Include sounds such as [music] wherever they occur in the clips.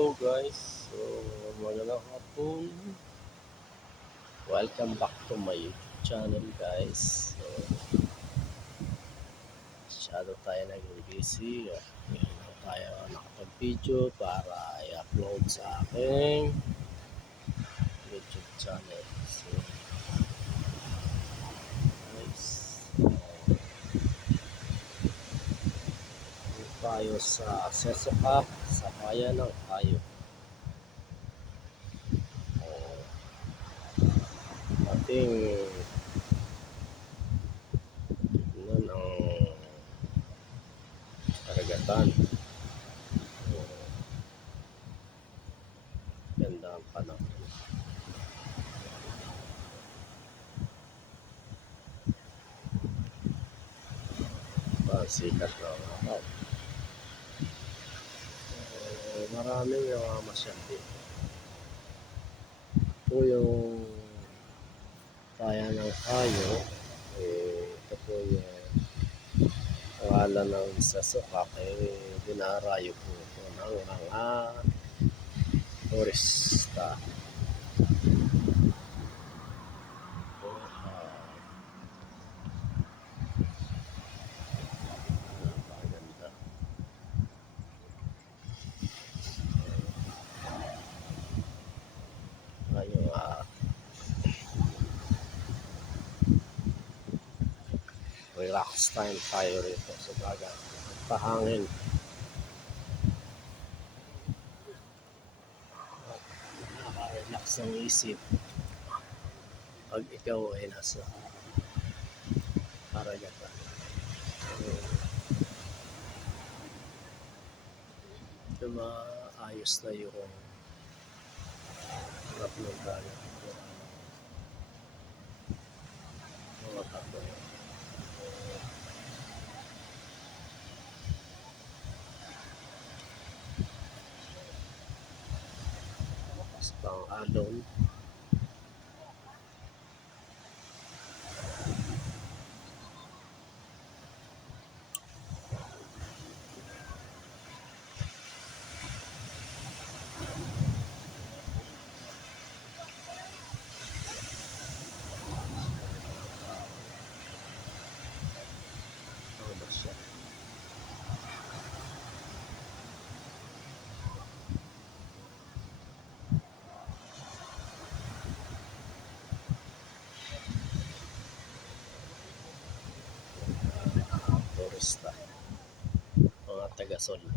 So guys, so magandang hapon. Welcome back to my YouTube channel guys. So, masyado tayo naging busy. Ngayon lang tayo nakapag-video para i-upload sa aking YouTube channel. So, guys, uh, tayo sa Sesokak sa bayan ng Ayo. Uh, ating tignan ang karagatan. Uh, ganda ang panahon. Pasikat na ang araw. Eh, maraming mga masyal dito. Ito yung bayan ng Ayo. Eh, ito po yung pangalan ng isa sukak. Eh, dinarayo po ito ng mga turista. Ito, ah, napakaganda. Ayun, ah, relax time tayo rito sa dagat. Pahangin. Nakaka-relax ang isip. Pag ikaw ay nasa karagatan. Ito maayos na yung harap ng dagat. Mga tapo. Pang alon. Ano ba siya? turista. Araw.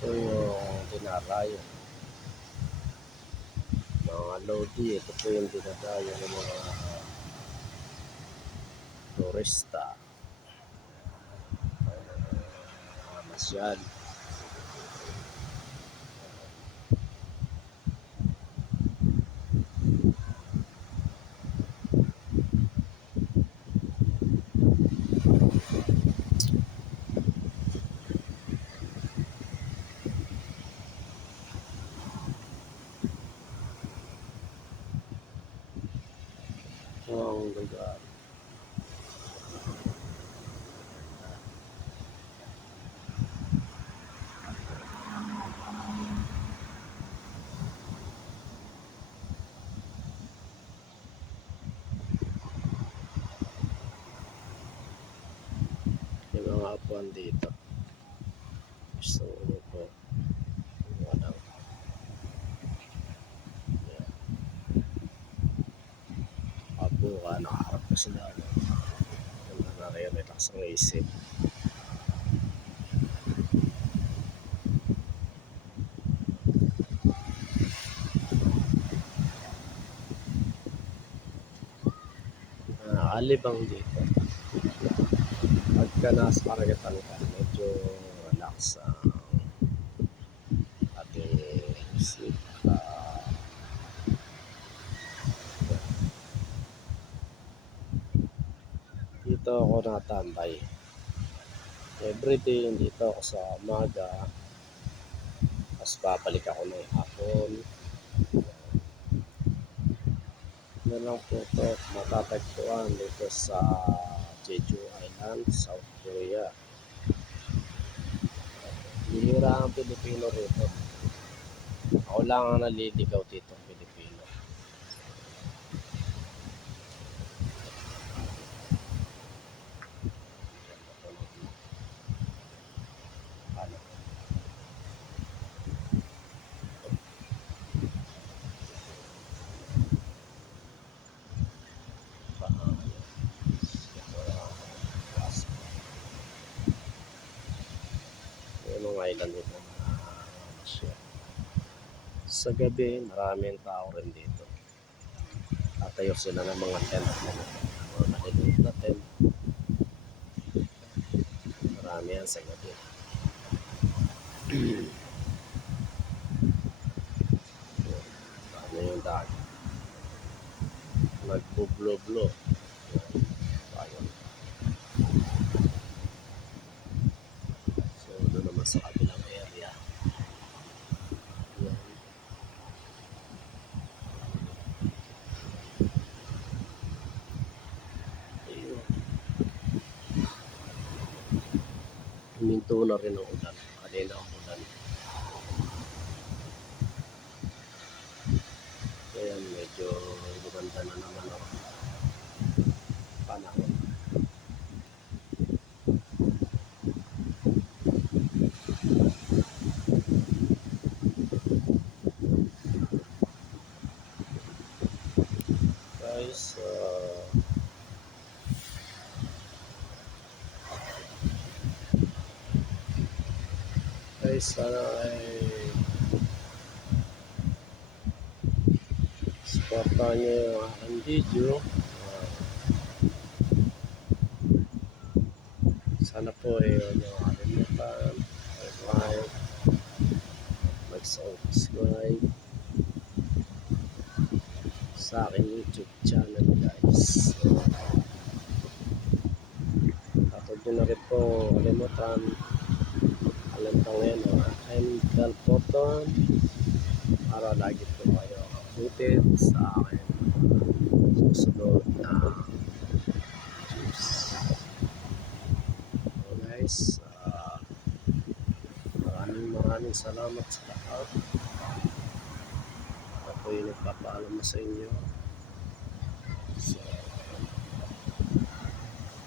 Ito yung dinarayo. Lodi, ito po yung dinadayo ng mga turista. Mga masyal. Ito ang lugar. Yung mga apuan dito. Gusto ko po. Walang. Apo ka, nakaharap ka sila. Ano. Na rin, relax ang isip. Ah, alibang dito ka na sa karagatan ka, medyo relax ang uh, ating sleep. Uh, ah, dito ako natambay. Everyday dito ako sa umaga. Tapos babalik ako ng hapon. Ano lang po ito matatagpuan dito sa Jeju Island, South Korea. Bihira ang Pilipino rito. Ako lang ang naliligaw dito, Pilipino. Ano? Yung island dito. ah, siya. Sa gabi, maraming tao rin dito. Tatayo sila ng mga tent. Mga maliliit na tent. Marami yan sa gabi. [clears throat] Ano yung dagat? Nagbublo-blo. Ayun. So, doon naman sa kabilang area. Yan. Ayun. Huminto na rin ang ulan. Kanina ang ulan. Kaya medyo gumanda na naman ang panahon. Guys, uh, guys, sana ay supportan nyo yung aking video. Uh, sana po ay huwag nyo kalimutan, mag-like, mag-subscribe sa aking YouTube channel guys. At huwag nyo na rin po kalimutan alintangin ang aking bell button para lagi po kayo updated sa akin susunod na videos. So guys, ah, maraming maraming salamat sa lahat. Ako yung nagpapaalam na sa inyo. So,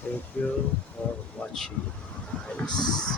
thank you for watching guys.